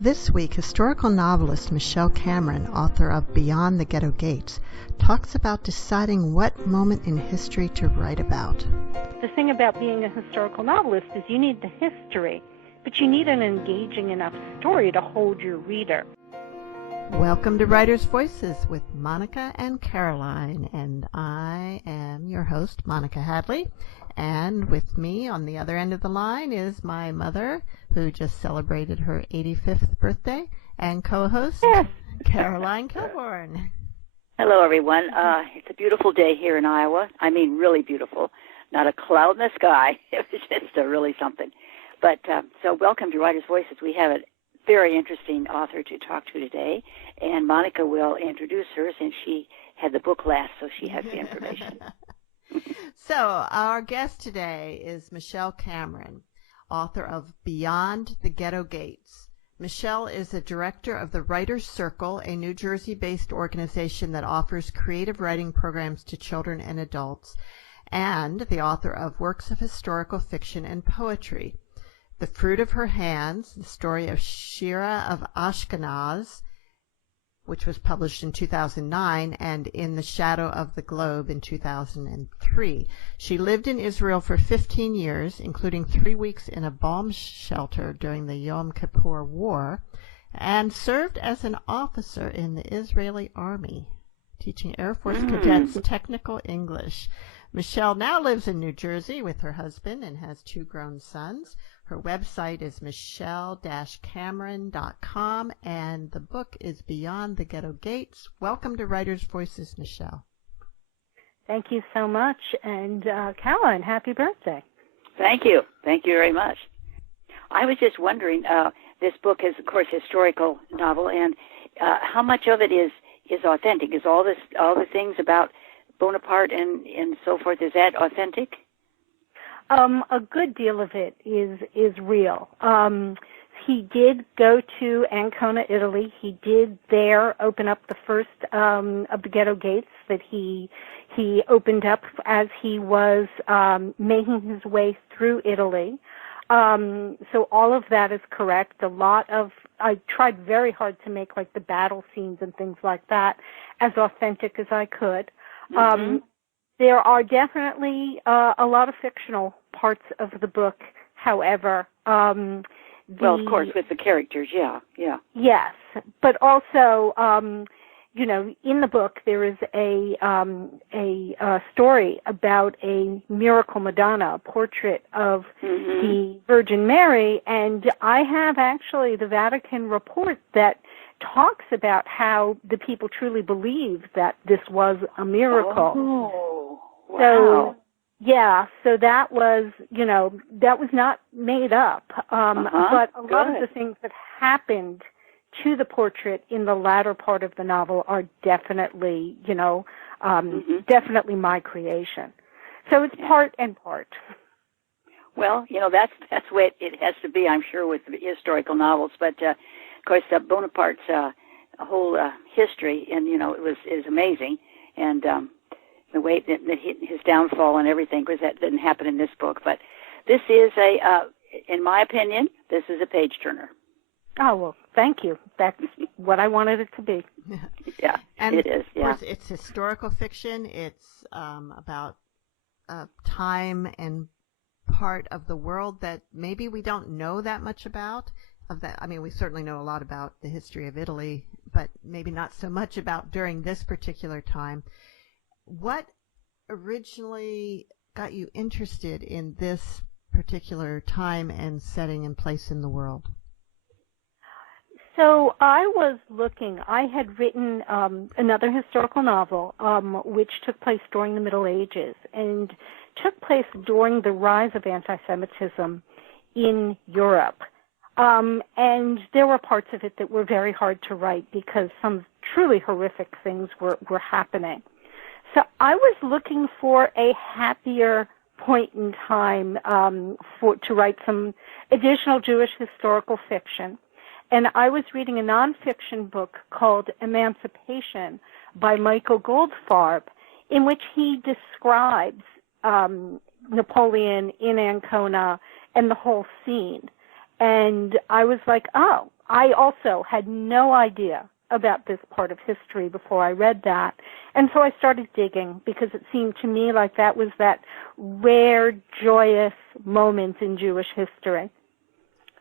This week, historical novelist Michelle Cameron, author of Beyond the Ghetto Gates, talks about deciding what moment in history to write about. The thing about being a historical novelist is you need the history, but you need an engaging enough story to hold your reader. Welcome to Writers' Voices with Monica and Caroline, and I am your host, Monica Hadley. And with me on the other end of the line is my mother, who just celebrated her 85th birthday, and co-host, Caroline Kilborn. Hello, everyone. It's a beautiful day here in Iowa. I mean, really beautiful. Not a cloud in the sky. It was just really something. But so welcome to Writers' Voices. We have a very interesting author to talk to today, and Monica will introduce her since she had the book last, so she has the information. So our guest today is Michelle Cameron, author of Beyond the Ghetto Gates. Michelle is the director of the Writers' Circle, a New Jersey-based organization that offers creative writing programs to children and adults, and the author of works of historical fiction and poetry. The Fruit of Her Hands, the story of Shira of Ashkenaz, which was published in 2009, and In the Shadow of the Globe in 2003. She lived in Israel for 15 years, including 3 weeks in a bomb shelter during the Yom Kippur War, and served as an officer in the Israeli Army, teaching Air Force cadets technical English. Michelle now lives in New Jersey with her husband and has 2 grown sons. Her website is michelle-cameron.com, and the book is Beyond the Ghetto Gates. Welcome to Writers' Voices, Michelle. Thank you so much. And Caroline, happy birthday. Thank you. Thank you very much. I was just wondering, this book is, of course, a historical novel, and how much of it is authentic? Is all the things about Bonaparte and so forth, is that authentic? A good deal of it is real. He did go to Ancona, Italy. He did there open up the first of the ghetto gates that he opened up as he was making his way through Italy. So all of that is correct. I tried very hard to make like the battle scenes and things like that as authentic as I could. There are definitely a lot of fictional parts of the book, however. Well, of course, with the characters, yeah. Yes, but also, in the book there is a story about a miracle Madonna, a portrait of the Virgin Mary, and I have actually the Vatican report that talks about how the people truly believed that this was a miracle. Oh, wow. So, yeah, so that was not made up. But a lot of the things that happened to the portrait in the latter part of the novel are definitely, definitely my creation. So it's part and part. Well, that's the way it has to be, I'm sure, with the historical novels. But of course, Bonaparte's whole history, and is amazing, and the way that his downfall and everything, because that didn't happen in this book. But this is in my opinion, this is a page turner. Oh, well, thank you. That's what I wanted it to be. Yeah, and it is. Yeah, of course, it's historical fiction. It's about time and part of the world that maybe we don't know that much about. We certainly know a lot about the history of Italy, but maybe not so much about during this particular time. What originally got you interested in this particular time and setting and place in the world? So I was looking. I had written another historical novel, which took place during the Middle Ages and took place during the rise of anti-Semitism in Europe. And there were parts of it that were very hard to write because some truly horrific things were happening. So I was looking for a happier point in time to write some additional Jewish historical fiction. And I was reading a nonfiction book called Emancipation by Michael Goldfarb, in which he describes Napoleon in Ancona and the whole scene. And I was like, oh, I also had no idea about this part of history before I read that. And so I started digging because it seemed to me like that was that rare, joyous moment in Jewish history.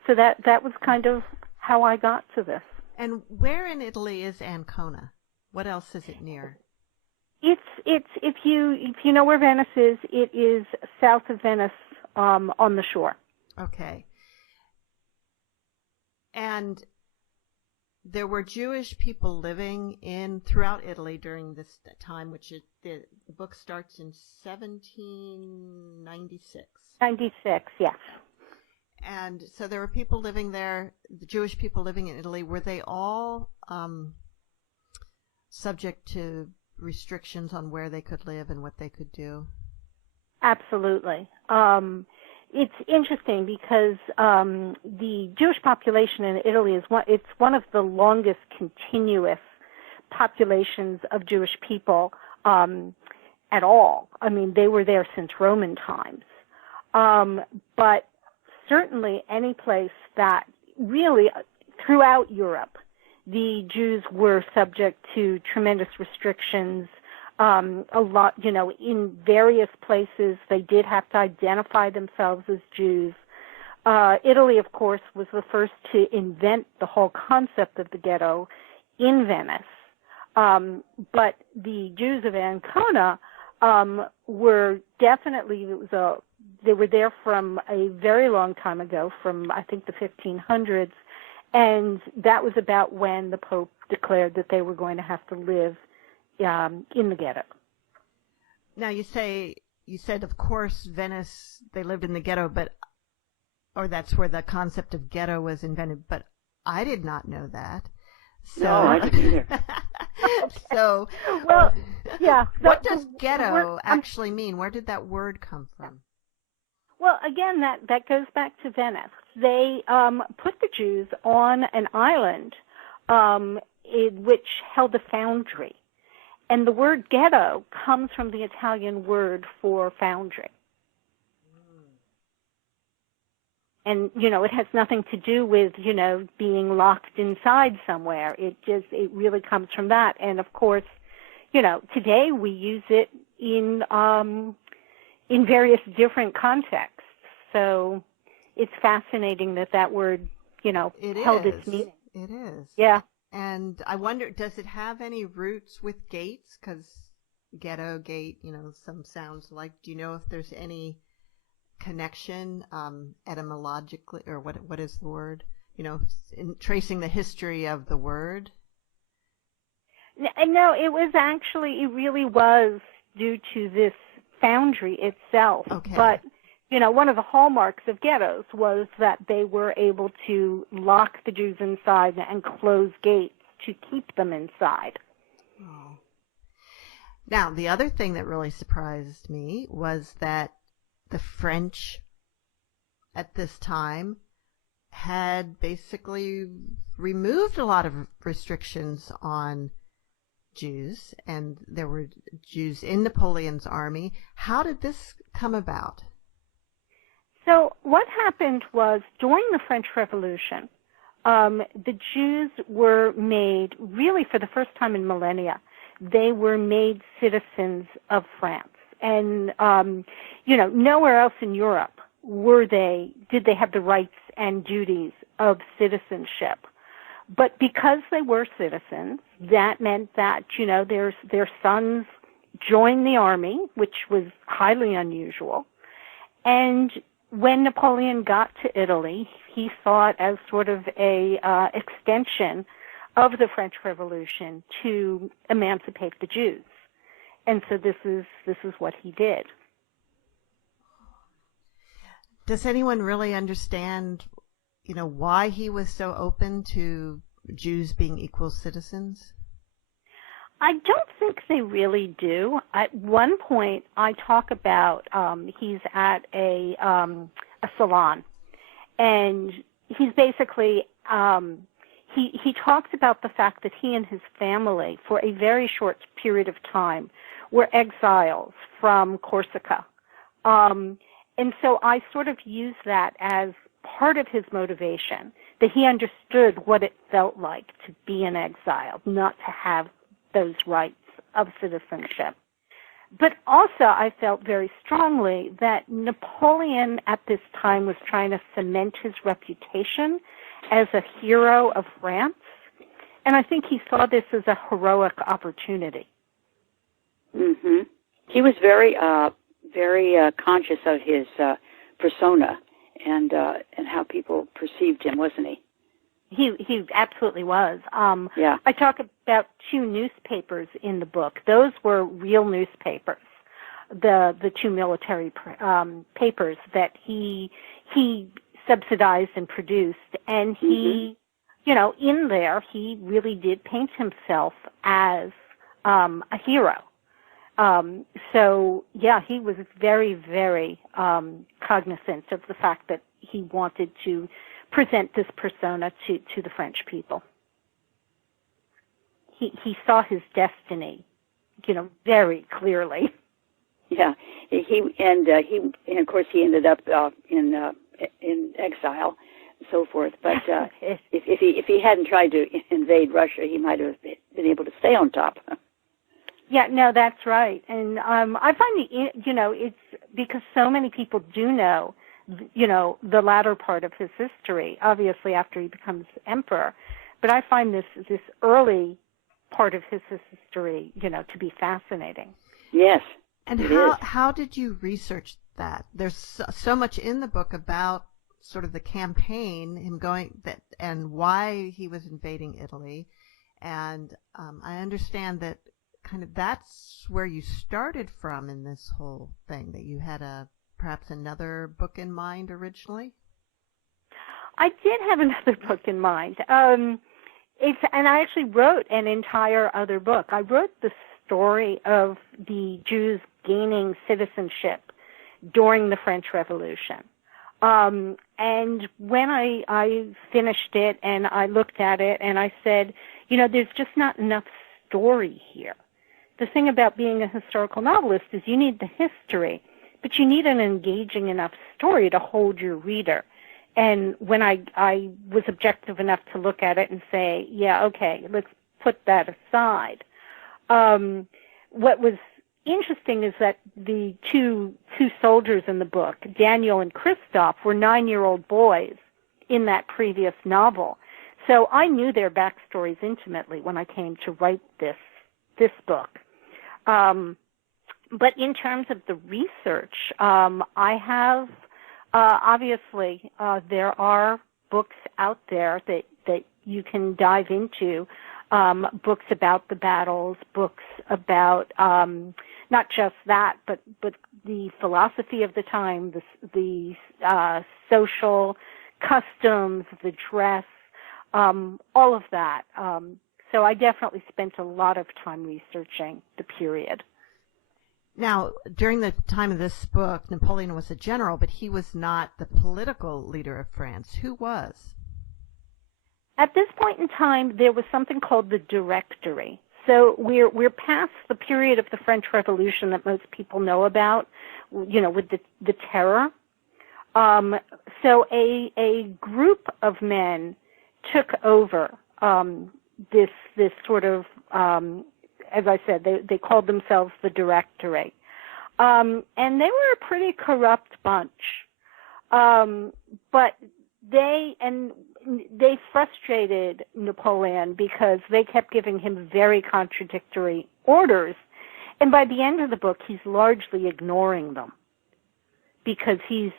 So that was kind of how I got to this. And where in Italy is Ancona? What else is it near? It's if you know where Venice is, it is south of Venice on the shore. Okay. And there were Jewish people living throughout Italy during this time, which the book starts in 1796. 96, yes. And so there were people living there, the Jewish people living in Italy. Were they all subject to restrictions on where they could live and what they could do? Absolutely. It's interesting because the Jewish population in Italy is one of the longest continuous populations of Jewish people at all. I mean, they were there since Roman times. But certainly any place that really throughout Europe, the Jews were subject to tremendous restrictions. A lot, in various places, they did have to identify themselves as Jews. Italy, of course, was the first to invent the whole concept of the ghetto in Venice. But the Jews of Ancona were definitely, they were there from a very long time ago, from I think the 1500s, and that was about when the Pope declared that they were going to have to live in the ghetto. Now you said, of course, Venice, they lived in the ghetto, or that's where the concept of ghetto was invented, but I did not know that. So, no, I didn't either. So, well, yeah. What does ghetto actually mean? Where did that word come from? Well, again, that goes back to Venice. They put the Jews on an island which held a foundry. And the word ghetto comes from the Italian word for foundry. And, it has nothing to do with, being locked inside somewhere. It really comes from that. And, of course, today we use it in various different contexts. So it's fascinating that word, held its meaning. It is. Yeah. And I wonder, does it have any roots with gates? Because ghetto, gate, some sounds like. Do you know if there's any connection etymologically, or what is the word? In tracing the history of the word? No, it really was due to this foundry itself. Okay. But, one of the hallmarks of ghettos was that they were able to lock the Jews inside and close gates to keep them inside. Oh. Now, the other thing that really surprised me was that the French at this time had basically removed a lot of restrictions on Jews, and there were Jews in Napoleon's army. How did this come about? So what happened was, during the French Revolution, the Jews were made, really for the first time in millennia, they were made citizens of France. And, nowhere else in Europe did they have the rights and duties of citizenship. But because they were citizens, that meant that, their sons joined the army, which was highly unusual. And when Napoleon got to Italy, he saw it as sort of a extension of the French Revolution to emancipate the Jews. And so this is what he did. Does anyone really understand, why he was so open to Jews being equal citizens? I don't think they really do. At one point, I talk about he's at a salon, and he's basically he talks about the fact that he and his family, for a very short period of time, were exiles from Corsica. And so I sort of use that as part of his motivation that he understood what it felt like to be in exile, not to have those rights of citizenship. But also I felt very strongly that Napoleon at this time was trying to cement his reputation as a hero of France, and I think he saw this as a heroic opportunity. Mm-hmm. He was very conscious of his persona and how people perceived him, wasn't he? He absolutely was. Yeah. I talk about 2 newspapers in the book. Those were real newspapers, the 2 military papers that he subsidized and produced, and he, in there, he really did paint himself as a hero. So, yeah, he was very, very cognizant of the fact that he wanted to present this persona to the French people. He saw his destiny, very clearly. Yeah, and of course he ended up in exile and so forth. But if he hadn't tried to invade Russia, he might have been able to stay on top. Yeah, no, that's right. And I find it's because so many people do know, the latter part of his history, obviously after he becomes emperor. But I find this early part of his history, to be fascinating. Yes. And how did you research that? There's so much in the book about sort of the campaign, him going that, and why he was invading Italy. And I understand that kind of that's where you started from in this whole thing, that you had perhaps another book in mind originally? I did have another book in mind. And I actually wrote an entire other book. I wrote the story of the Jews gaining citizenship during the French Revolution. And when I finished it and I looked at it and I said, there's just not enough story here. The thing about being a historical novelist is you need the history, but you need an engaging enough story to hold your reader. And when I was objective enough to look at it and say, yeah, okay, let's put that aside. What was interesting is that the two soldiers in the book, Daniel and Christoph, were 9-year-old boys in that previous novel. So I knew their backstories intimately when I came to write this book. But in terms of the research, I have obviously there are books out there that you can dive into, books about the battles, books about not just that, but the philosophy of the time, the social customs, the dress, all of that. So I definitely spent a lot of time researching the period. Now, during the time of this book, Napoleon was a general, but he was not the political leader of France. Who was? At this point in time, there was something called the Directory. So we're past the period of the French Revolution that most people know about, with the terror. So a group of men took over this sort of, as I said, they called themselves the Directory. And they were a pretty corrupt bunch. But they frustrated Napoleon because they kept giving him very contradictory orders. And by the end of the book, he's largely ignoring them because he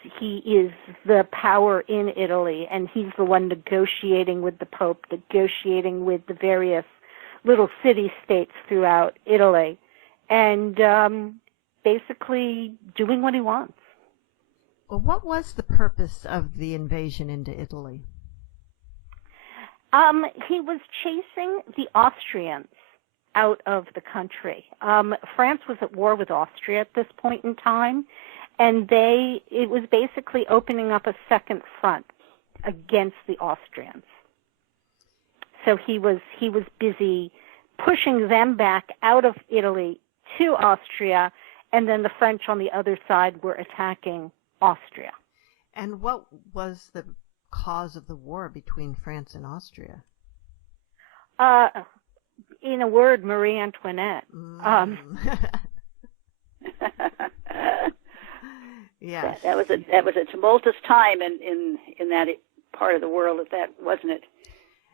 is the power in Italy, and he's the one negotiating with the Pope, negotiating with the various little city-states throughout Italy, and basically doing what he wants. Well, what was the purpose of the invasion into Italy? He was chasing the Austrians out of the country. France was at war with Austria at this point in time, and it was basically opening up a second front against the Austrians. So he was busy pushing them back out of Italy to Austria, and then the French on the other side were attacking Austria. And what was the cause of the war between France and Austria? In a word, Marie Antoinette. Yes. That was a tumultuous time in that part of the world, wasn't it?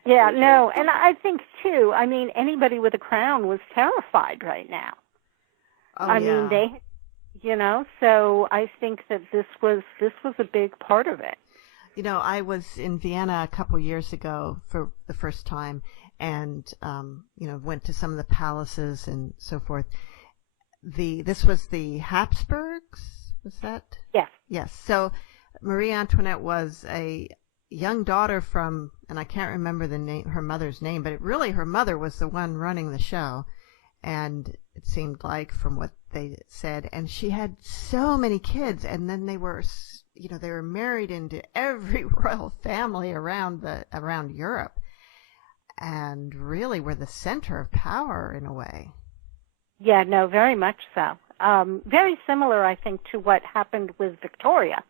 Yeah, no, and I think too. I mean, anybody with a crown was terrified right now. Oh, I yeah. mean, they, so I think that this was a big part of it. I was in Vienna a couple years ago for the first time, and went to some of the palaces and so forth. This was the Habsburgs, was that? Yes. Yes. So Marie Antoinette was a young daughter from, and I can't remember her mother's name, but her mother was the one running the show, and it seemed like from what they said, and she had so many kids, and then they were married into every royal family around Europe, and really were the center of power in a way. Yeah, no, very much so. Very similar, I think, to what happened with Victoria,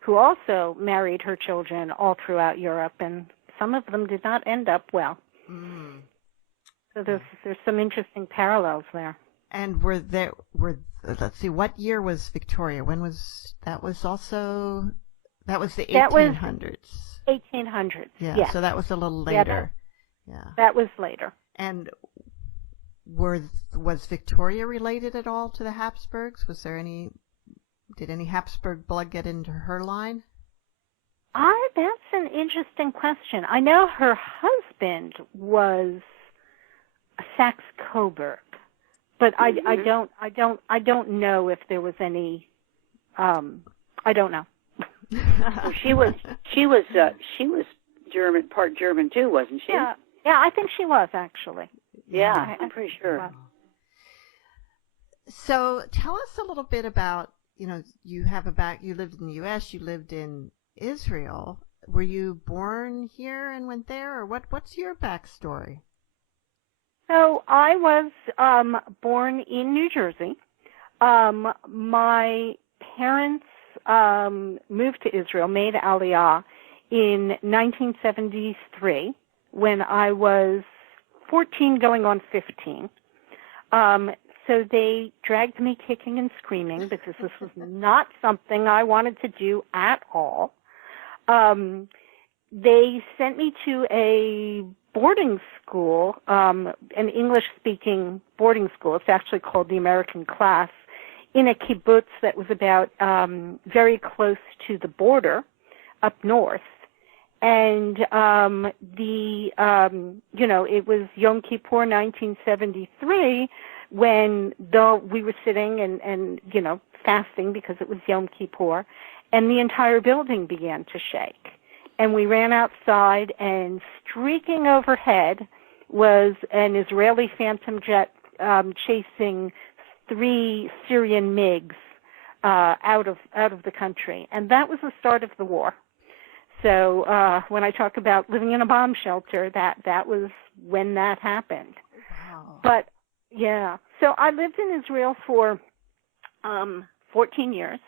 who also married her children all throughout Europe, and some of them did not end up well. Mm. So there's some interesting parallels there. And let's see, what year was Victoria? When was that? That was the 1800s. 1800s. Yeah. So that was a little later. Yeah. That was later. And was Victoria related at all to the Habsburgs? Did any Habsburg blood get into her line? That's an interesting question. I know her husband was a Saxe-Coburg, but mm-hmm. I don't know if there was any. I don't know. Well, she was German, part German too, wasn't she? Yeah, I think she was actually. Yeah, I'm pretty sure. So tell us a little bit about, you lived in the U.S., you lived in Israel. Were you born here and went there, or what's your backstory? So I was born in New Jersey. My parents moved to Israel, made Aliyah in 1973 when I was 14 going on 15. So they dragged me kicking and screaming because this was not something I wanted to do at all. They sent me to a boarding school, an English-speaking boarding school. It's actually called the American Class, in a kibbutz that was about very close to the border up north. And it was Yom Kippur 1973 when we were sitting and fasting because it was Yom Kippur, and the entire building began to shake. And we ran outside, and streaking overhead was an Israeli Phantom jet chasing 3 Syrian MiGs out of the country. And that was the start of the war. So when I talk about living in a bomb shelter, that was when that happened. Wow. But, yeah. So I lived in Israel for 14 years,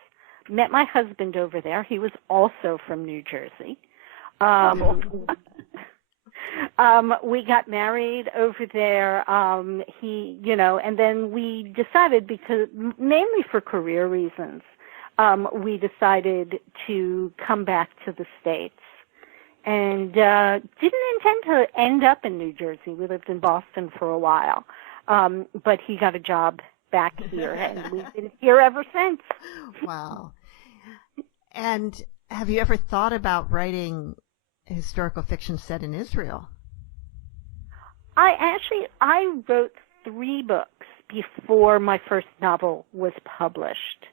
met my husband over there. He was also from New Jersey. We got married over there. And then we decided, because mainly for career reasons, we decided to come back to the States, and didn't intend to end up in New Jersey. We lived in Boston for a while, but he got a job back here, and we've been here ever since. Wow. And have you ever thought about writing historical fiction set in Israel? I wrote 3 books before my first novel was published.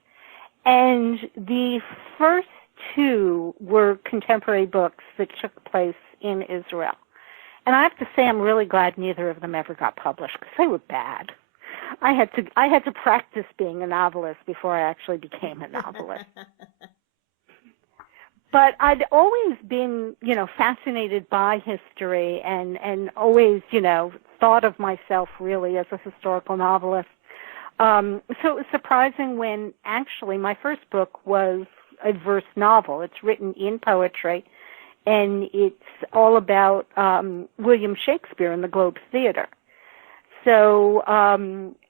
And the first 2 were contemporary books that took place in Israel. And I have to say I'm really glad neither of them ever got published because they were bad. I had to practice being a novelist before I actually became a novelist. But I'd always been, fascinated by history and always, thought of myself really as a historical novelist. So it was surprising when actually my first book was a verse novel. It's written in poetry. and it's all about William Shakespeare in the Globe Theater. So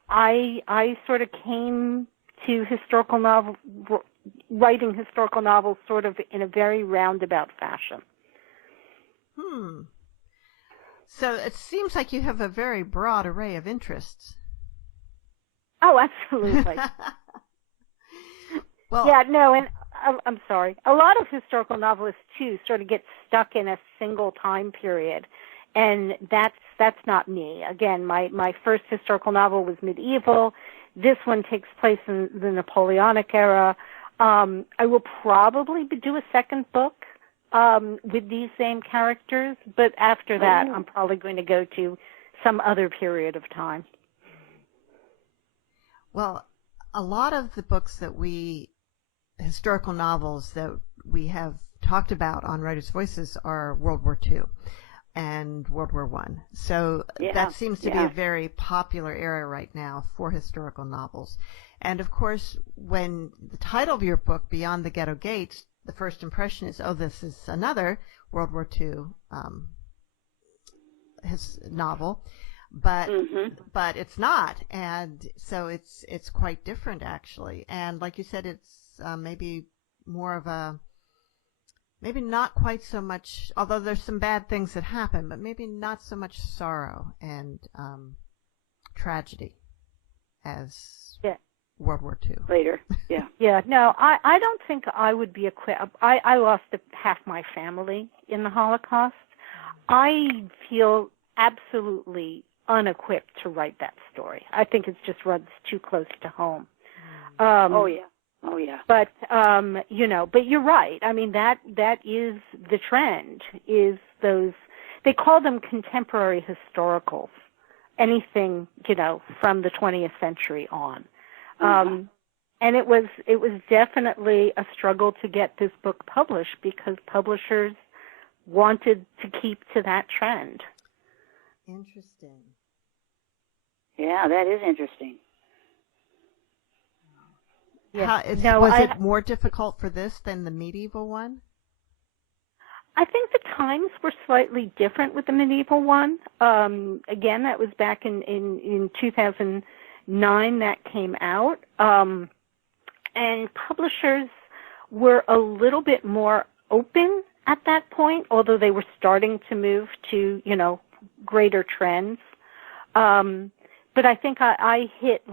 I sort of came to writing historical novels sort of in a very roundabout fashion. So it seems like you have a very broad array of interests. Oh, absolutely. Well, yeah, no, and I'm sorry. A lot of historical novelists, too, sort of get stuck in a single time period, and that's not me. Again, my first historical novel was medieval. This one takes place in the Napoleonic era. I will probably do a second book with these same characters, but after that, I'm probably going to go to some other period of time. Well, a lot of the books historical novels that we have talked about on Writers' Voices are World War II and World War I. So that seems to be a very popular area right now for historical novels. And of course, when the title of your book, Beyond the Ghetto Gates, the first impression is, oh, this is another World War II his novel, but it's not, and so it's quite different actually. And like you said, it's maybe more of maybe not quite so much, although there's some bad things that happen, but maybe not so much sorrow and tragedy as World War II. Later, yeah. Yeah, no, I don't think I would be equipped. I lost half my family in the Holocaust. I feel absolutely unequipped to write that story. I think it just runs too close to home. Oh yeah. But but you're right. I mean, that is the trend. Is those, they call them contemporary historicals. Anything from the 20th century on. And it was definitely a struggle to get this book published because publishers wanted to keep to that trend. Interesting. Yeah, that is interesting. Yeah. Was it more difficult for this than the medieval one? I think the times were slightly different with the medieval one. Again, that was back in 2009 that came out. And publishers were a little bit more open at that point, although they were starting to move to, greater trends. But I think I hit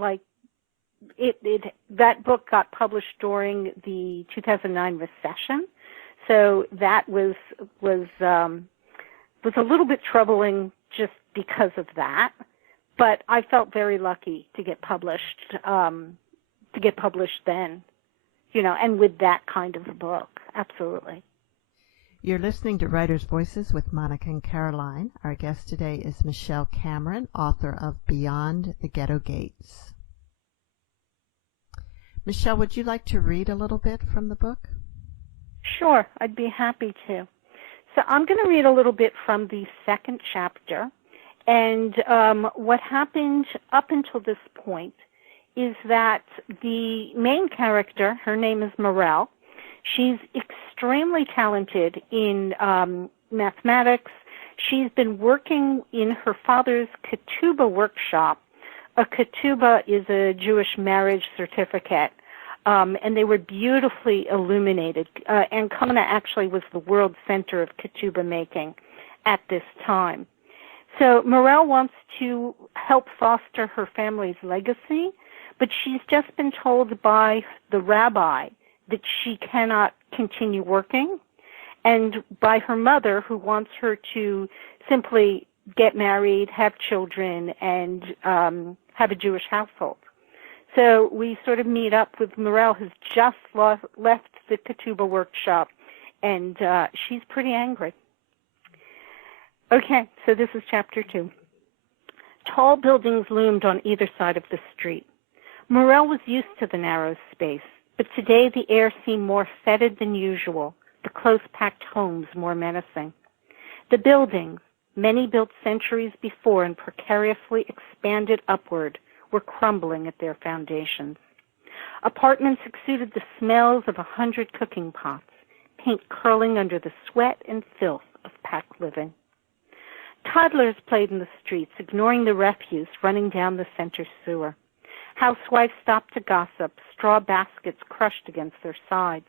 that book got published during the 2009 recession. So that was a little bit troubling just because of that. But I felt very lucky to get published then, and with that kind of a book. Absolutely. You're listening to Writers' Voices with Monica and Caroline. Our guest today is Michelle Cameron, author of Beyond the Ghetto Gates. Michelle, would you like to read a little bit from the book? Sure, I'd be happy to. So I'm going to read a little bit from the second chapter. And what happened up until this point is that the main character, her name is Morel. She's extremely talented in mathematics. She's been working in her father's ketubah workshop. A ketubah is a Jewish marriage certificate, and they were beautifully illuminated. Ancona actually was the world center of ketubah making at this time. So Morel wants to help foster her family's legacy, but she's just been told by the rabbi that she cannot continue working, and by her mother, who wants her to simply get married, have children, and have a Jewish household. So we sort of meet up with Morel, who's just left the ketubah workshop, and she's pretty angry. Okay, so this is chapter 2. Tall buildings loomed on either side of the street. Morel was used to the narrow space, but today the air seemed more fetid than usual, the close-packed homes more menacing. The buildings, many built centuries before and precariously expanded upward, were crumbling at their foundations. Apartments exuded the smells of 100 cooking pots, paint curling under the sweat and filth of packed living. Toddlers played in the streets, ignoring the refuse running down the center sewer. Housewives stopped to gossip, straw baskets crushed against their sides.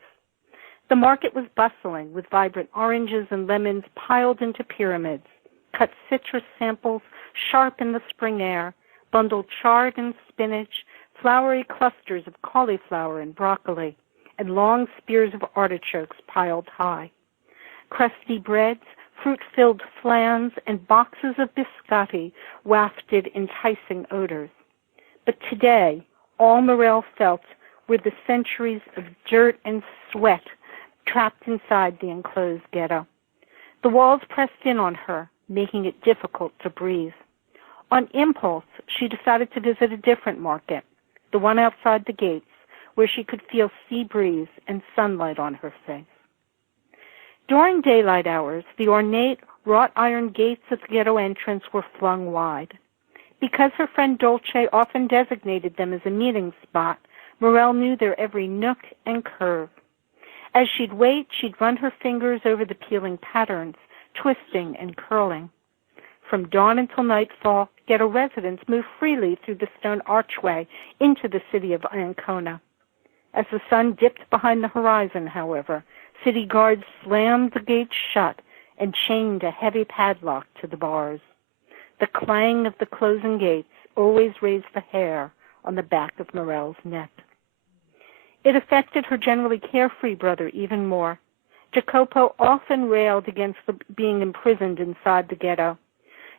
The market was bustling, with vibrant oranges and lemons piled into pyramids, cut citrus samples sharp in the spring air, bundled chard and spinach, flowery clusters of cauliflower and broccoli, and long spears of artichokes piled high. Crusty breads, fruit-filled flans, and boxes of biscotti wafted enticing odors. But today, all Morel felt were the centuries of dirt and sweat trapped inside the enclosed ghetto. The walls pressed in on her, making it difficult to breathe. On impulse, she decided to visit a different market, the one outside the gates, where she could feel sea breeze and sunlight on her face. During daylight hours, the ornate wrought iron gates at the ghetto entrance were flung wide. Because her friend Dolce often designated them as a meeting spot, Morel knew their every nook and curve. As she'd wait, she'd run her fingers over the peeling patterns, twisting and curling. From dawn until nightfall, ghetto residents moved freely through the stone archway into the city of Ancona. As the sun dipped behind the horizon, however, city guards slammed the gates shut and chained a heavy padlock to the bars. The clang of the closing gates always raised the hair on the back of Morel's neck. It affected her generally carefree brother even more. Jacopo often railed against being imprisoned inside the ghetto.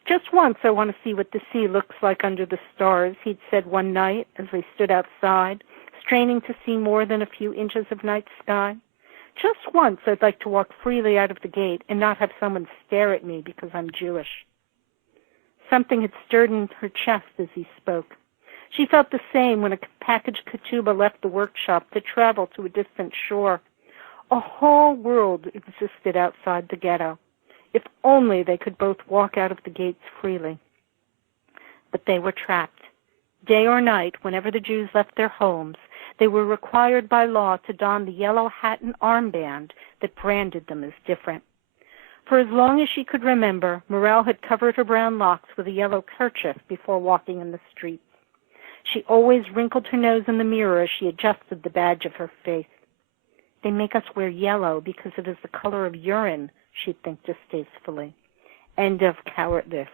"Just once I want to see what the sea looks like under the stars," he'd said one night as they stood outside, straining to see more than a few inches of night sky. "Just once I'd like to walk freely out of the gate and not have someone stare at me because I'm Jewish." Something had stirred in her chest as he spoke. She felt the same when a packaged ketubah left the workshop to travel to a distant shore. A whole world existed outside the ghetto. If only they could both walk out of the gates freely. But they were trapped. Day or night, whenever the Jews left their homes, they were required by law to don the yellow hat and armband that branded them as different. For as long as she could remember, Morel had covered her brown locks with a yellow kerchief before walking in the streets. She always wrinkled her nose in the mirror as she adjusted the badge of her faith. "They make us wear yellow because it is the color of urine," she'd think distastefully. End of cowardice.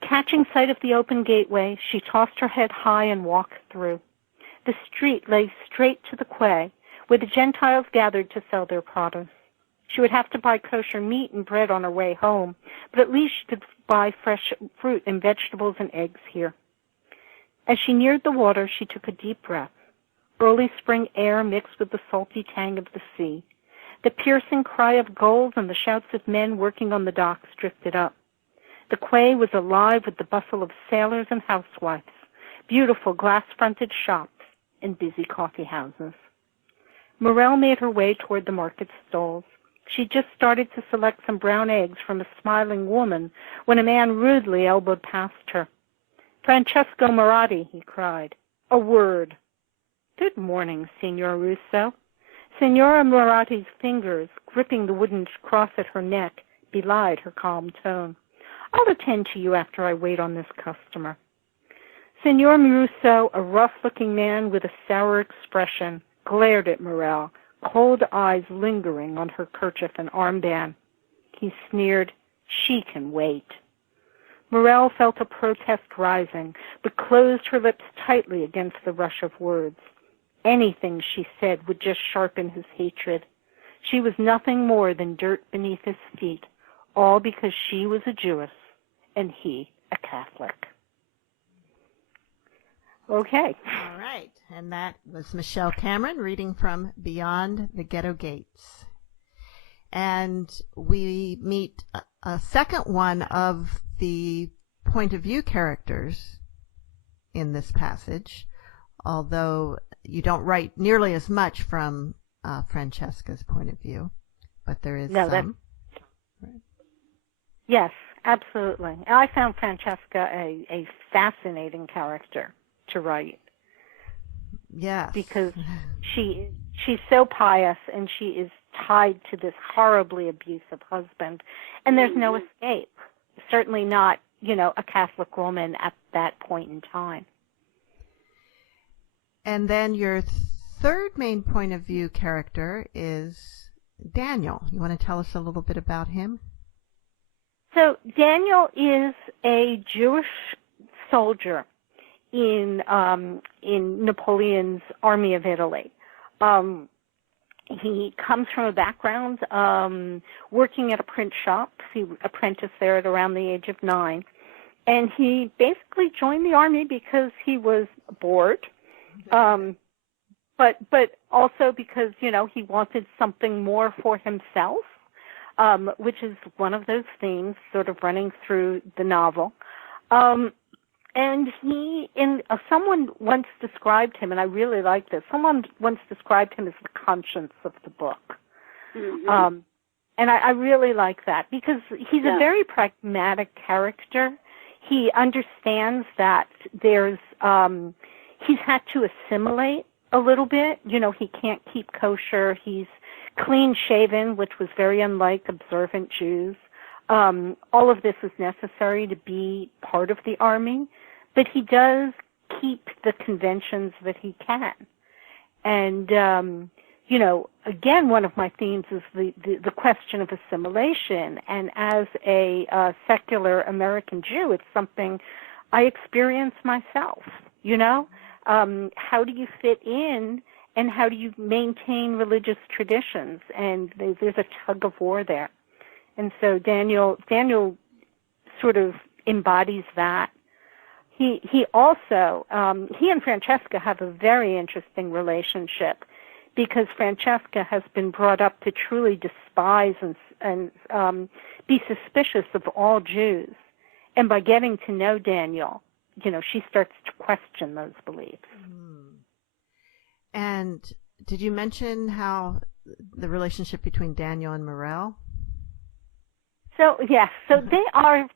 Catching sight of the open gateway, she tossed her head high and walked through. The street lay straight to the quay, where the Gentiles gathered to sell their produce. She would have to buy kosher meat and bread on her way home, but at least she could buy fresh fruit and vegetables and eggs here. As she neared the water, she took a deep breath. Early spring air mixed with the salty tang of the sea. The piercing cry of gulls and the shouts of men working on the docks drifted up. The quay was alive with the bustle of sailors and housewives, beautiful glass-fronted shops, and busy coffee houses. Morel made her way toward the market stalls. She just started to select some brown eggs from a smiling woman when a man rudely elbowed past her. "Francesco Maratti," he cried. "A word." "Good morning, Signor Russo." Signora Maratti's fingers, gripping the wooden cross at her neck, belied her calm tone. "I'll attend to you after I wait on this customer." Signor Russo, a rough-looking man with a sour expression, glared at Morel, cold eyes lingering on her kerchief and armband. He sneered, "She can wait." Morel felt a protest rising, but closed her lips tightly against the rush of words. Anything she said would just sharpen his hatred. She was nothing more than dirt beneath his feet, all because she was a Jewess and he a Catholic. Okay. All right. And that was Michelle Cameron reading from Beyond the Ghetto Gates. And we meet a second one of the point of view characters in this passage, although you don't write nearly as much from Francesca's point of view, but there is some. Right. Yes, absolutely. I found Francesca a fascinating character to write. Yes. Because she she's so pious, and she is tied to this horribly abusive husband, and there's no escape. Certainly not, a Catholic woman at that point in time. And then your third main point of view character is Daniel. You want to tell us a little bit about him? So Daniel is a Jewish soldier in Napoleon's army of Italy. He comes from a background working at a print shop. He apprenticed there at around the age of 9. And he basically joined the army because he was bored, but also because, he wanted something more for himself, which is one of those themes sort of running through the novel. And someone once described him, and I really like this, someone once described him as the conscience of the book. Mm-hmm. And I really like that because he's a very pragmatic character. He understands that he's had to assimilate a little bit. He can't keep kosher. He's clean-shaven, which was very unlike observant Jews. All of this is necessary to be part of the army, but he does keep the conventions that he can. And, again, one of my themes is the question of assimilation. And as a secular American Jew, it's something I experience myself, How do you fit in and how do you maintain religious traditions? And there's a tug of war there. And so Daniel sort of embodies that. He also, he and Francesca have a very interesting relationship because Francesca has been brought up to truly despise and be suspicious of all Jews. And by getting to know Daniel, she starts to question those beliefs. And did you mention how the relationship between Daniel and Morel? So, yes. So they are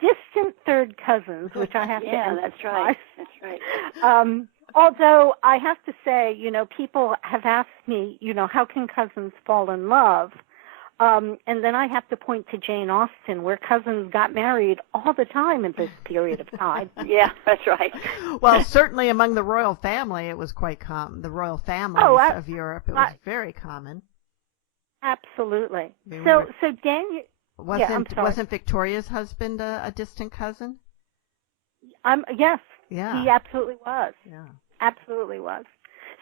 distant third cousins, which I have to emphasize. That's right. That's right. Although I have to say, people have asked me, how can cousins fall in love? And then I have to point to Jane Austen, where cousins got married all the time in this period of time. Yeah, that's right. Well, certainly among the royal family, it was quite common. The royal families of Europe, it was very common. Absolutely. So Daniel... Wasn't Victoria's husband a distant cousin? Yes. Yeah. He absolutely was. Yeah. Absolutely was.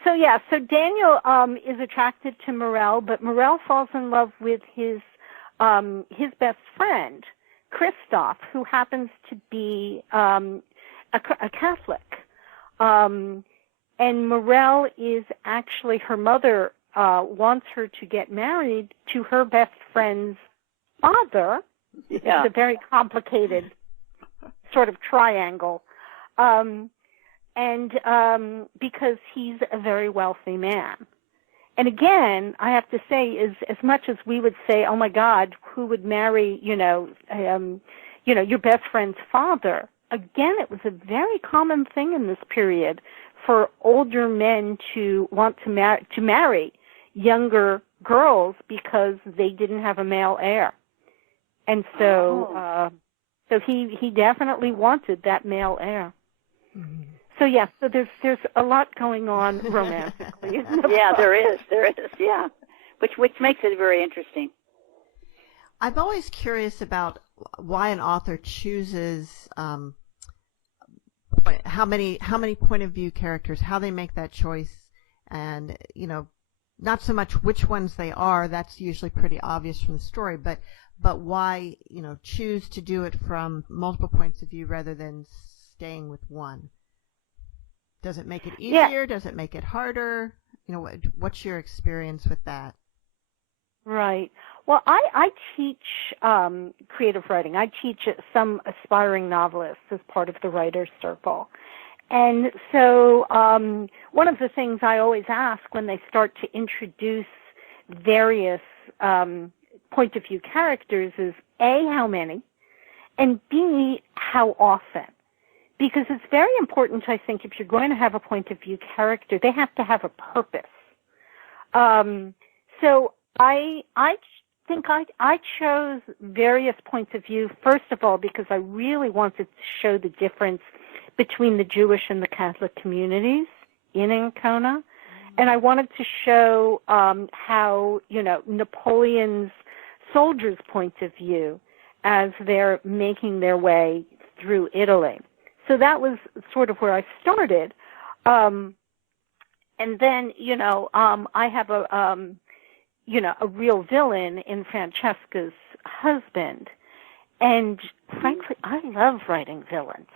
So Daniel is attracted to Morel, but Morel falls in love with his best friend, Christoph, who happens to be a Catholic. And Morel is actually, her mother wants her to get married to her best friend's father. Yeah. It's a very complicated sort of triangle. And because he's a very wealthy man. And again, I have to say, as much as we would say, oh my God, who would marry, your best friend's father? Again, it was a very common thing in this period for older men to want to marry younger girls because they didn't have a male heir. And so, so he definitely wanted that male heir. Mm-hmm. So so there's a lot going on romantically. Yeah, there is, yeah, which makes it very interesting. I'm always curious about why an author chooses how many point of view characters, how they make that choice, and not so much which ones they are. That's usually pretty obvious from the story, but why choose to do it from multiple points of view rather than staying with one. Does it make it easier? Yeah. Does it make it harder? What's your experience with that? Right. Well, I teach creative writing. I teach some aspiring novelists as part of the Writers' Circle. And so one of the things I always ask when they start to introduce various point of view characters is, A, how many, and B, how often. Because it's very important, I think, if you're going to have a point of view character, they have to have a purpose. So I think I chose various points of view, first of all, because I really wanted to show the difference between the Jewish and the Catholic communities in Ancona. And I wanted to show how, Napoleon's soldiers' point of view as they're making their way through Italy. So that was sort of where I started. And then, I have a real villain in Francesca's husband. And frankly, I love writing villains.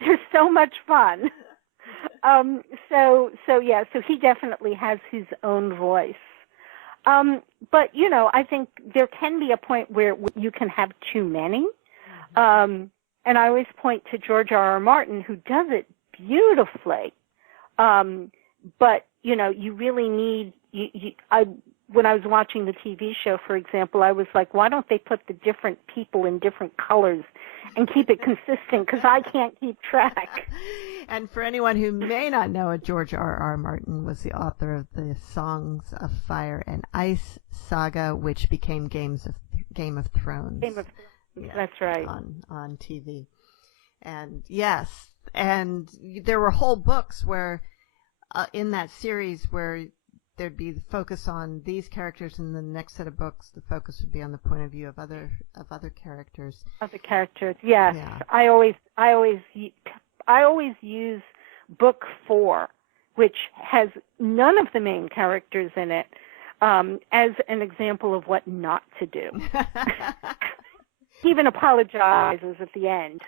They're so much fun. So he definitely has his own voice. But, I think there can be a point where you can have too many. And I always point to George R.R. Martin, who does it beautifully. But, you really need, when I was watching the TV show, for example, I was like, why don't they put the different people in different colors and keep it consistent? Because I can't keep track. And for anyone who may not know it, George R.R. Martin was the author of the Songs of Fire and Ice saga, which became Game of Thrones. Game of Thrones. Yeah, that's right. On TV. And yes, and there were whole books where, in that series, where there'd be the focus on these characters, and the next set of books, the focus would be on the point of view of other characters. Other characters, yes. Yeah. I always use book 4, which has none of the main characters in it, as an example of what not to do. He even apologizes at the end.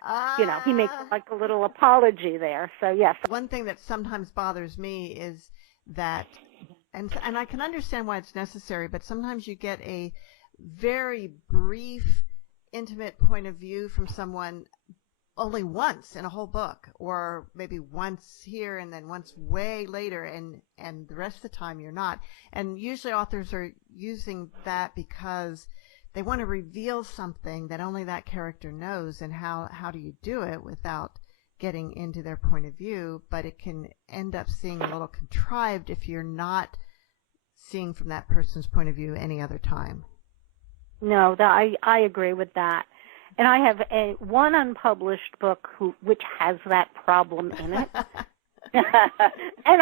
He makes like a little apology there. So yes. One thing that sometimes bothers me is that, and I can understand why it's necessary, but sometimes you get a very brief, intimate point of view from someone only once in a whole book, or maybe once here and then once way later, and the rest of the time you're not. And usually authors are using that because they want to reveal something that only that character knows, and how do you do it without getting into their point of view? But it can end up seeming a little contrived if you're not seeing from that person's point of view any other time. No, I agree with that. And I have one unpublished book which has that problem in it. And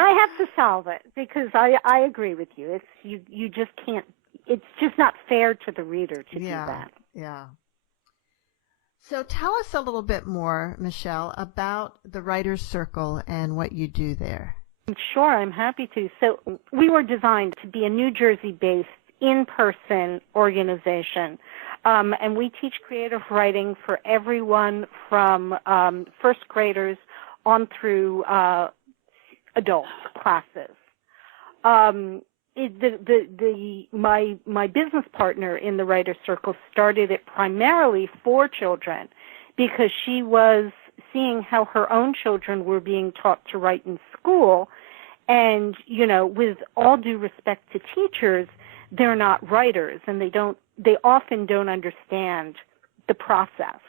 I have to solve it because I agree with you. It's you just can't. It's just not fair to the reader to do that. Yeah. So tell us a little bit more, Michelle, about the Writers' Circle and what you do there. Sure, I'm happy to. So we were designed to be a New Jersey-based in-person organization. And we teach creative writing for everyone from first graders on through adult classes. My business partner in the Writers' Circle started it primarily for children because she was seeing how her own children were being taught to write in school. And, with all due respect to teachers, they're not writers, and they often don't understand the process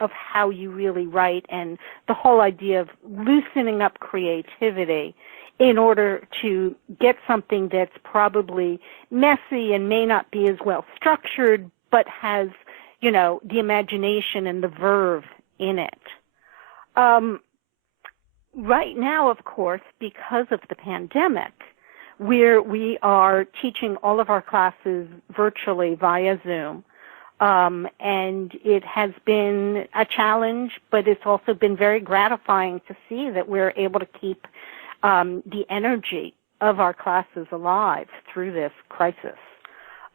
of how you really write and the whole idea of loosening up creativity in order to get something that's probably messy and may not be as well structured, but has, the imagination and the verve in it. Right now, of course, because of the pandemic, we are teaching all of our classes virtually via Zoom. And it has been a challenge, but it's also been very gratifying to see that we're able to keep the energy of our classes alive through this crisis.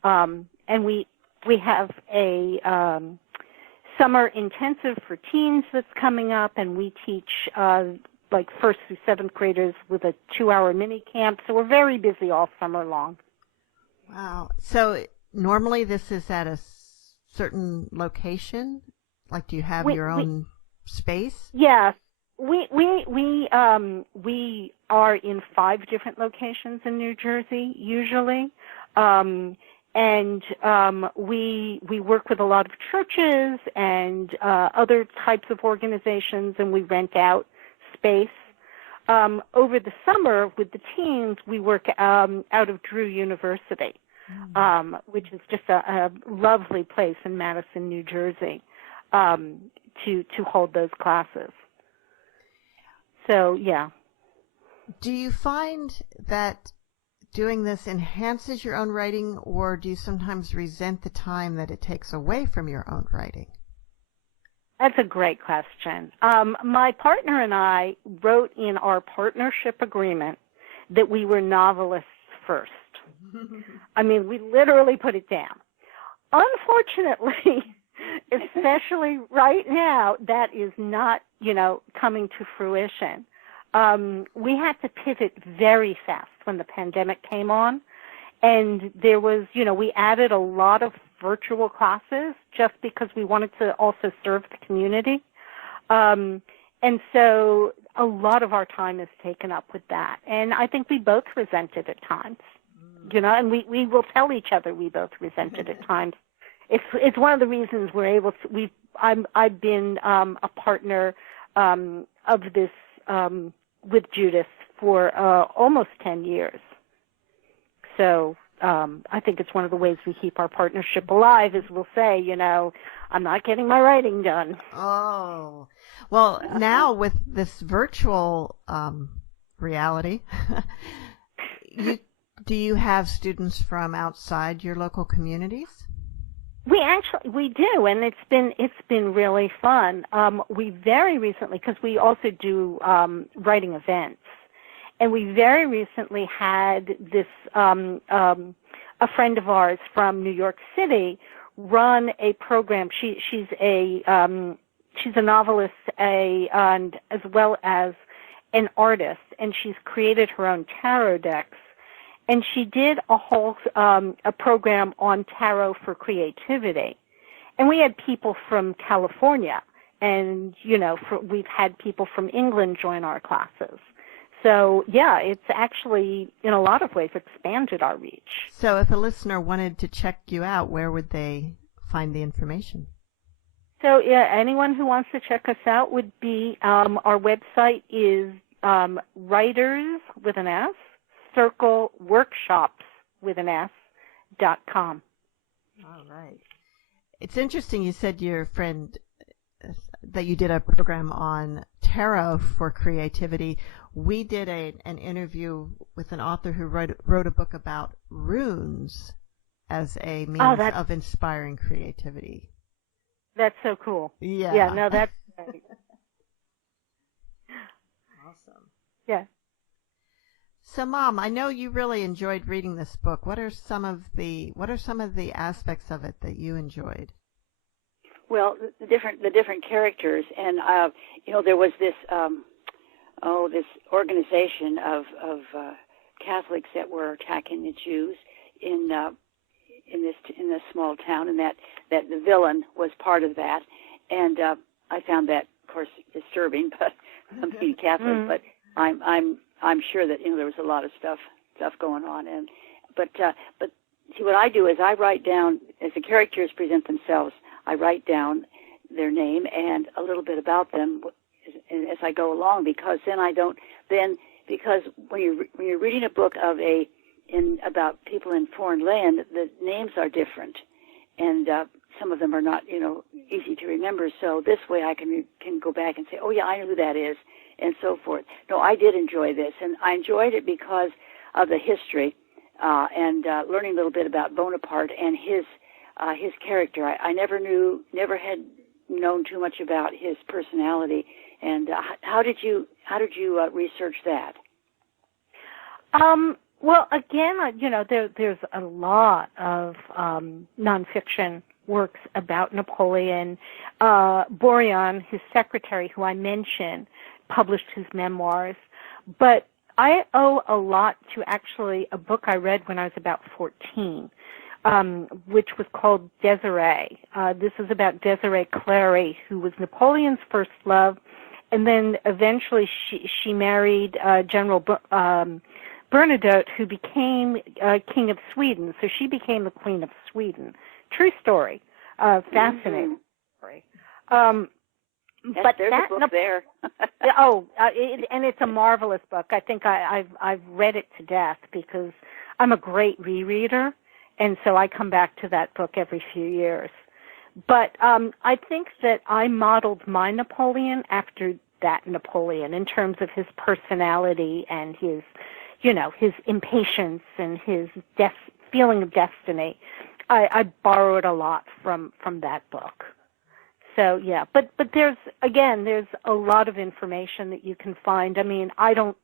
And we have a summer intensive for teens that's coming up, and we teach like first through seventh graders with a 2-hour mini camp. So we're very busy all summer long. Wow. So normally this is at a certain location? Like, do you have your own space? Yes. We are in 5 different locations in New Jersey usually. And we work with a lot of churches and other types of organizations, and we rent out space. over the summer with the teens, we work out of Drew University, which is just a lovely place in Madison, New Jersey, to hold those classes. So, yeah. Do you find that doing this enhances your own writing, or do you sometimes resent the time that it takes away from your own writing? That's a great question. My partner and I wrote in our partnership agreement that we were novelists first. I mean, we literally put it down. Unfortunately, especially right now, that is not, coming to fruition. We had to pivot very fast when the pandemic came on, and there was, we added a lot of virtual classes just because we wanted to also serve the community. And so a lot of our time is taken up with that. And I think we both resent it at times, and we will tell each other we both resent it at times. It's one of the reasons we're able to, I've been a partner of this with Judith for almost 10 years. So I think it's one of the ways we keep our partnership alive is we'll say, I'm not getting my writing done. Oh, well, now with this virtual reality, do you have students from outside your local communities? We do, and it's been really fun. We very recently, because we also do writing events, and we very recently had this a friend of ours from New York City run a program. She's a novelist, and as well as an artist, and she's created her own tarot decks. And she did a whole a program on tarot for creativity. And we had people from California, and, we've had people from England join our classes. So, yeah, it's actually, in a lot of ways, expanded our reach. So if a listener wanted to check you out, where would they find the information? So, yeah, anyone who wants to check us out would be, our website is writers with an S, circle workshops with an S.com. All right. It's interesting you said your friend that you did a program on tarot for creativity. We did an interview with an author who wrote a book about runes as a means of inspiring creativity. That's so cool. Yeah. Yeah, no, that's great. Awesome. Yeah. So, Mom, I know you really enjoyed reading this book. What are some of the aspects of it that you enjoyed? Well, the different characters, and there was this this organization of Catholics that were attacking the Jews in this small town, and that the villain was part of that, and I found that, of course, disturbing, but I'm being Catholic, but I'm sure that there was a lot of stuff going on, but see, what I do is I write down, as the characters present themselves, I write down their name and a little bit about them as I go along, because because when you're reading a book about people in foreign land, the names are different, and some of them are not easy to remember. So this way I can go back and say, oh yeah, I know who that is, and so forth. No, I did enjoy this, and I enjoyed it because of the history and learning a little bit about Bonaparte and his character. I never had known too much about his personality. And how did you research that? Well, again, there's a lot of nonfiction works about Napoleon. Bourrion, his secretary, who I mentioned, published his memoirs. But I owe a lot to actually a book I read when I was about 14, which was called Desiree. This is about Desiree Clary, who was Napoleon's first love, and then eventually she married General Bernadotte, who became King of Sweden. So she became the Queen of Sweden. True story. Fascinating story. There's a book there. And it's a marvelous book. I think I've read it to death because I'm a great rereader, and so I come back to that book every few years. But I think that I modeled my Napoleon after that Napoleon in terms of his personality and his, his impatience and his feeling of destiny. I borrowed a lot from that book. So yeah, but there's a lot of information that you can find. I mean, I don't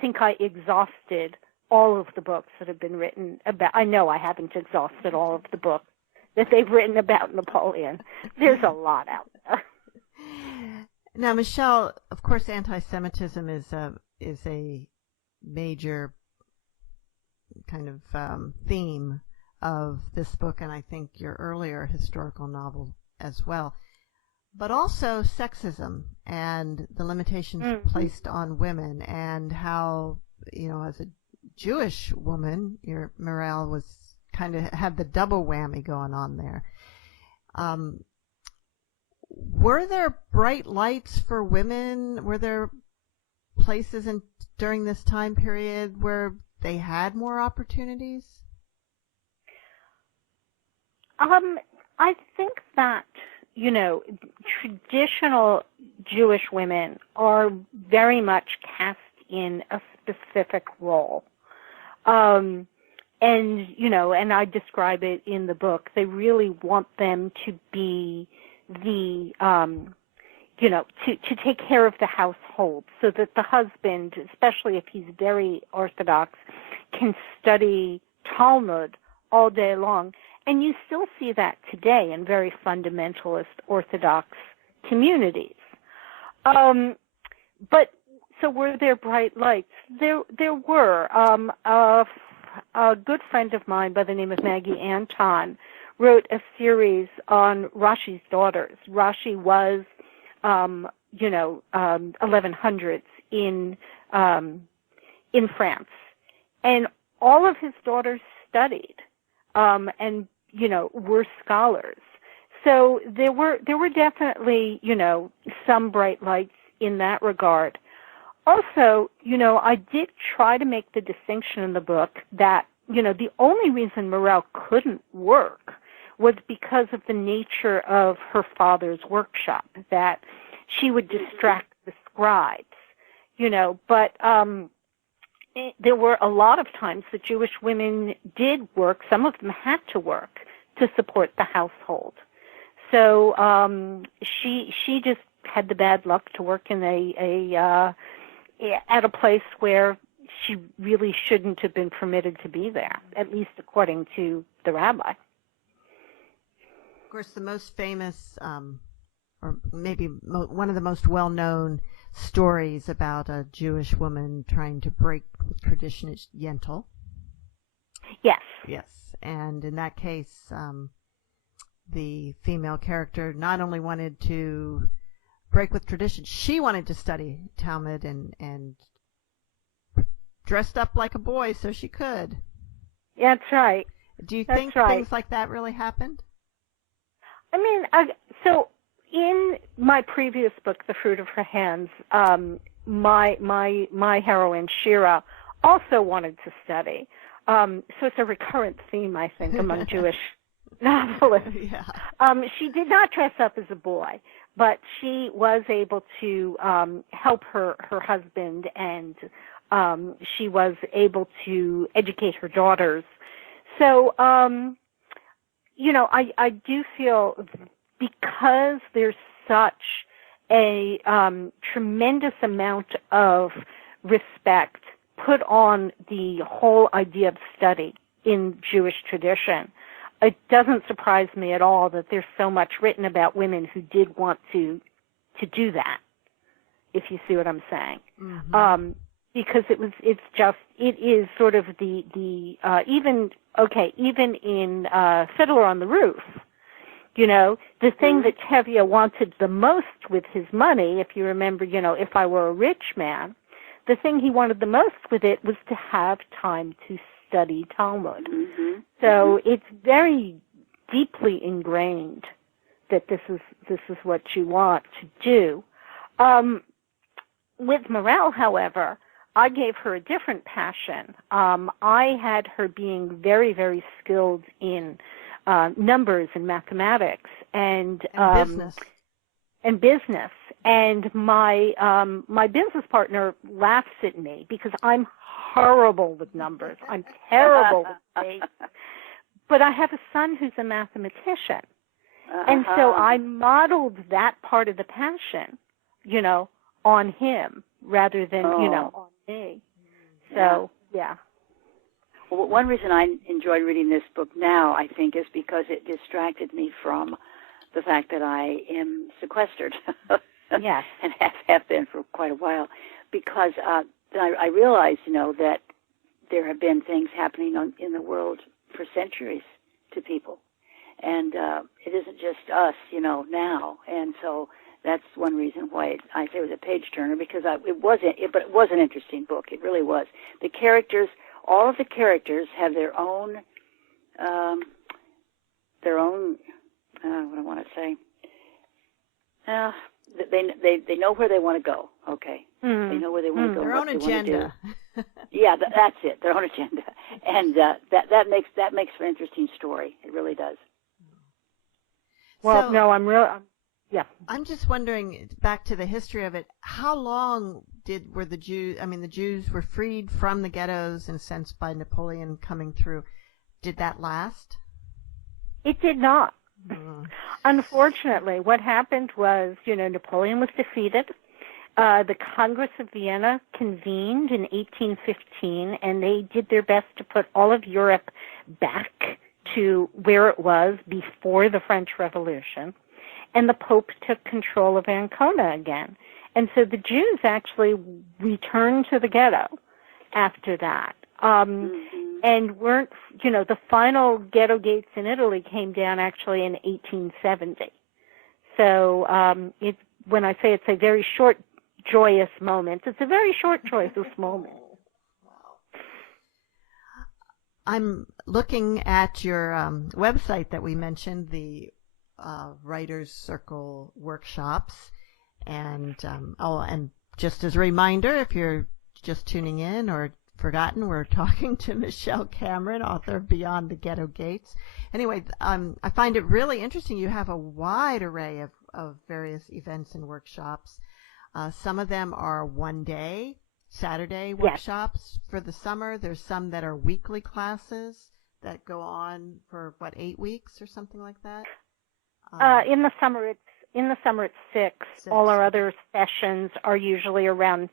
think I exhausted all of the books that have been written about. I know I haven't exhausted all of the books that they've written about Napoleon. There's a lot out there. Now, Michelle, of course, anti-Semitism is a major kind of theme of this book, and I think your earlier historical novel as well. But also sexism and the limitations placed on women, and how, as a Jewish woman, your Morale was kind of had the double whammy going on there. Were there bright lights for women? Were there places during this time period where they had more opportunities? I think that, traditional Jewish women are very much cast in a specific role. And I describe it in the book. They really want them to be to take care of the household so that the husband, especially if he's very Orthodox, can study Talmud all day long. And you still see that today in very fundamentalist Orthodox communities. But so were there bright lights? There were. A good friend of mine by the name of Maggie Anton wrote a series on Rashi's daughters. Rashi was, 1100s in France, and all of his daughters studied, and were scholars. So there were definitely, some bright lights in that regard. Also, I did try to make the distinction in the book that, the only reason Morale couldn't work was because of the nature of her father's workshop, that she would distract the scribes, but there were a lot of times that Jewish women did work. Some of them had to work to support the household. So she just had the bad luck to work in at a place where she really shouldn't have been permitted to be there, at least according to the rabbi. Of course, the most famous, or maybe one of the most well-known stories about a Jewish woman trying to break with tradition is Yentl. Yes. Yes. And in that case, the female character not only wanted to break with tradition, she wanted to study Talmud and dressed up like a boy so she could. Yeah, that's right. Do you think things like that really happened? I mean, so in my previous book, The Fruit of Her Hands, my heroine, Shira, also wanted to study. So it's a recurrent theme, I think, among Jewish novelists. Yeah. She did not dress up as a boy, but she was able to help her husband, and she was able to educate her daughters. So, I do feel because there's such a tremendous amount of respect put on the whole idea of study in Jewish tradition, it doesn't surprise me at all that there's so much written about women who did want to do that, if you see what I'm saying. Mm-hmm. Because it is sort of even in Fiddler on the Roof, the thing that Tevye wanted the most with his money, if you remember, if I were a rich man, the thing he wanted the most with it was to have time to study Talmud. Mm-hmm. So it's very deeply ingrained that this is what you want to do. With Morel, however, I gave her a different passion. I had her being very, very skilled in numbers and mathematics and business. And business. And my business partner laughs at me because I'm horrible with numbers. I'm terrible with dates. But I have a son who's a mathematician. And so I modeled that part of the passion, on him rather than, on me. So, yeah. Well, one reason I enjoyed reading this book now, I think, is because it distracted me from the fact that I am sequestered. Yes. And have been for quite a while. Because I realized, that there have been things happening in the world for centuries to people. And it isn't just us, now. And so that's one reason why I say it was a page-turner, because it was an interesting book. It really was. The characters, all of the characters have their own what I want to say. They know where they want to go. Okay, they know where they want to go. Their own agenda. Yeah, that's it. Their own agenda, and that makes for an interesting story. It really does. Well, no, yeah. I'm just wondering, back to the history of it, how long were the Jews? I mean, the Jews were freed from the ghettos in a sense by Napoleon coming through. Did that last? It did not. Unfortunately, what happened was, Napoleon was defeated. The Congress of Vienna convened in 1815, and they did their best to put all of Europe back to where it was before the French Revolution. And the Pope took control of Ancona again. And so the Jews actually returned to the ghetto after that. And weren't, the final ghetto gates in Italy came down actually in 1870. So when I say it's a very short, joyous moment, it's a very short, joyous moment. I'm looking at your website that we mentioned, the Writers Circle workshops. And and just as a reminder, if you're just tuning in or forgotten, we're talking to Michelle Cameron, author of Beyond the Ghetto Gates. Anyway, I find it really interesting. You have a wide array of various events and workshops. Some of them are one-day, Saturday workshops for the summer. There's some that are weekly classes that go on for, 8 weeks or something like that? In the summer, it's 6. All our other sessions are usually around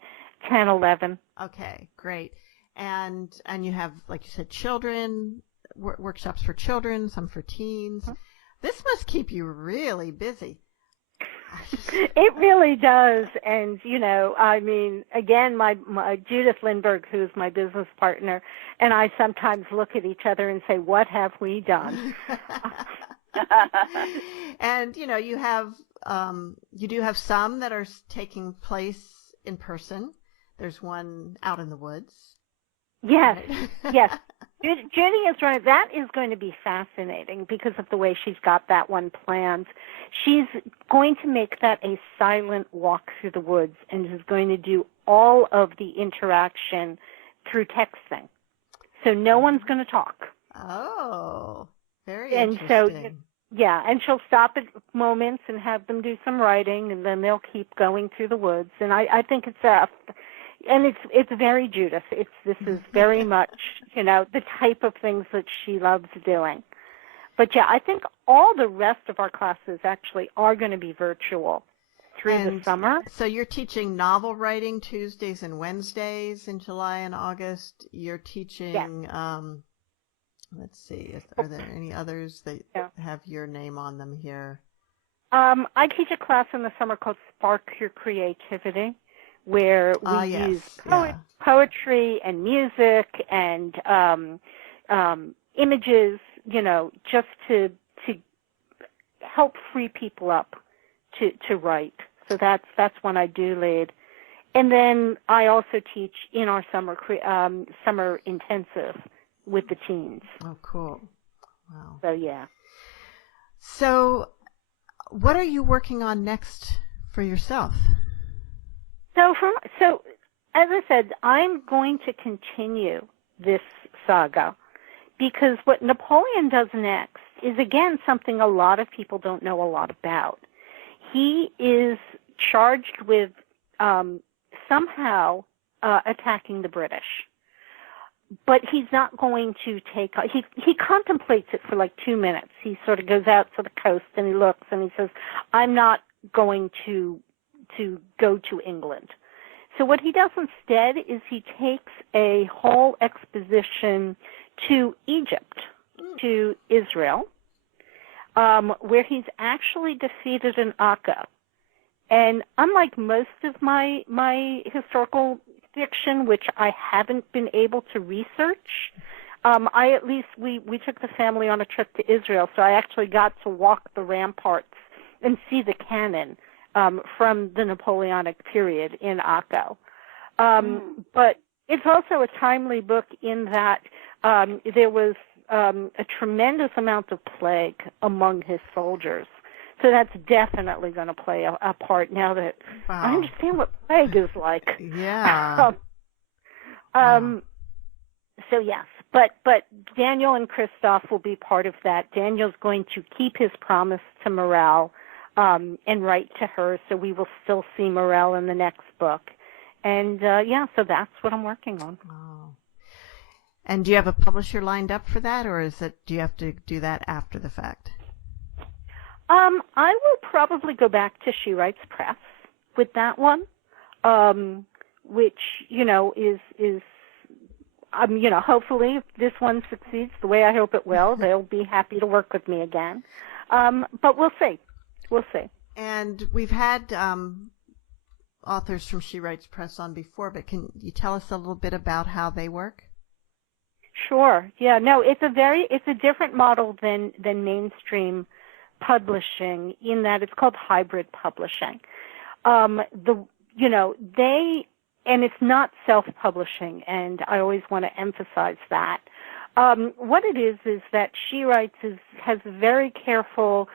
10, 11. Okay, great. And you have, like you said, children, workshops for children, some for teens. This must keep you really busy. It really does. And, again, my Judith Lindbergh, who's my business partner, and I sometimes look at each other and say, what have we done? And, you do have some that are taking place in person. There's one out in the woods. Yes, right? Yes. Judy is right. That is going to be fascinating because of the way she's got that one planned. She's going to make that a silent walk through the woods and is going to do all of the interaction through texting. So no one's going to talk. Oh, very interesting. And so, and she'll stop at moments and have them do some writing, and then they'll keep going through the woods. And I think it's very Judith. This is very much, the type of things that she loves doing. But I think all the rest of our classes actually are going to be virtual through the summer. So you're teaching novel writing Tuesdays and Wednesdays in July and August. You're teaching, let's see, are there any others that have your name on them here? I teach a class in the summer called Spark Your Creativity, where we use poetry and music and images, just to help free people up to write. So that's one I do lead. And then I also teach in our summer intensive with the teens. Oh, cool. Wow. So, yeah. So what are you working on next for yourself? So as I said, I'm going to continue this saga because what Napoleon does next is, again, something a lot of people don't know a lot about. He is charged with somehow attacking the British. But he's not going to take – he contemplates it for like 2 minutes. He sort of goes out to the coast and he looks and he says, I'm not going to go to England. So what he does instead is he takes a whole exposition to Egypt, to Israel, where he's actually defeated an Akka. And unlike most of my historical fiction, which I haven't been able to research, we took the family on a trip to Israel, so I actually got to walk the ramparts and see the cannon from the Napoleonic period in Akko. But it's also a timely book in that there was a tremendous amount of plague among his soldiers. So that's definitely going to play a part now that I understand what plague is like. Yeah. So yes, but Daniel and Christoph will be part of that. Daniel's going to keep his promise to Morel and write to her, so we will still see Morel in the next book. And so that's what I'm working on. Oh. And do you have a publisher lined up for that, or do you have to do that after the fact? I will probably go back to She Writes Press with that one, which, is hopefully if this one succeeds the way I hope it will, they'll be happy to work with me again. But we'll see. We'll see. And we've had authors from She Writes Press on before, but can you tell us a little bit about how they work? Sure. Yeah, no, it's a different model than mainstream publishing in that it's called hybrid publishing. And it's not self-publishing, and I always want to emphasize that. What it is that She Writes has very careful,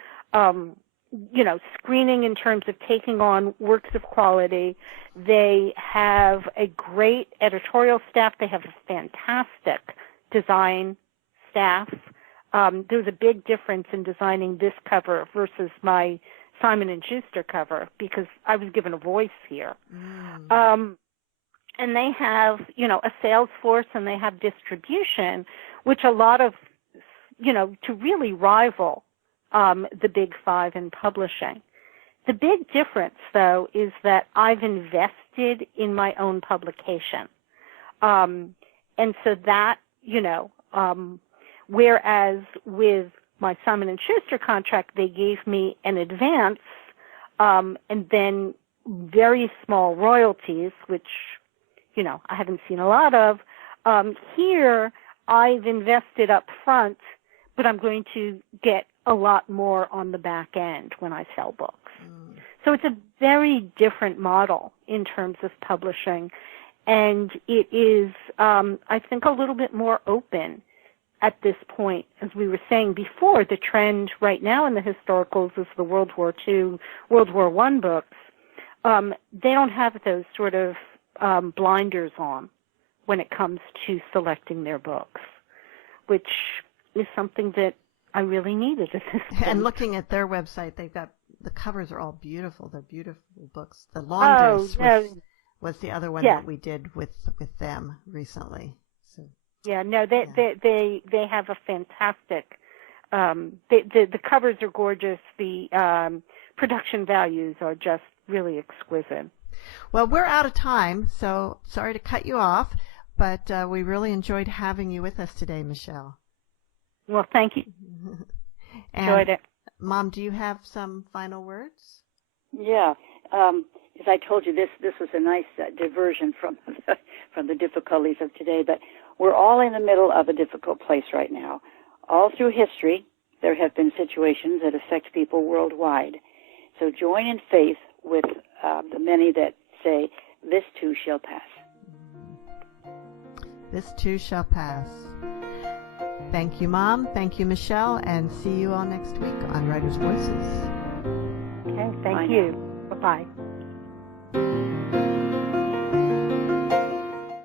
screening in terms of taking on works of quality. They have a great editorial staff. They have a fantastic design staff. There's a big difference in designing this cover versus my Simon & Schuster cover because I was given a voice here. And they have, a sales force and they have distribution, which a lot of, to really rival the big five in publishing. The big difference, though, is that I've invested in my own publication. And so that, whereas with my Simon & Schuster contract, they gave me an advance and then very small royalties, which, I haven't seen a lot of. Here, I've invested up front, but I'm going to get a lot more on the back end when I sell books. So it's a very different model in terms of publishing, and it is, I think, a little bit more open at this point. As we were saying before, the trend right now in the historicals is the World War II, World War I books. They don't have those sort of blinders on when it comes to selecting their books, which is something that I really needed at this point. And looking at their website, they've got the covers are all beautiful. They're beautiful books. The Laundress was the other one that we did with them recently. So they have a fantastic. The covers are gorgeous. The production values are just really exquisite. Well, we're out of time, so sorry to cut you off, but we really enjoyed having you with us today, Michelle. Well, thank you. Enjoyed it. Mom, do you have some final words? Yeah. As I told you, this was a nice diversion from the difficulties of today, but we're all in the middle of a difficult place right now. All through history, there have been situations that affect people worldwide. So join in faith with the many that say, this too shall pass. This too shall pass. Thank you, Mom. Thank you, Michelle. And see you all next week on Writers' Voices. Okay, thank Bye you. now. Bye-bye.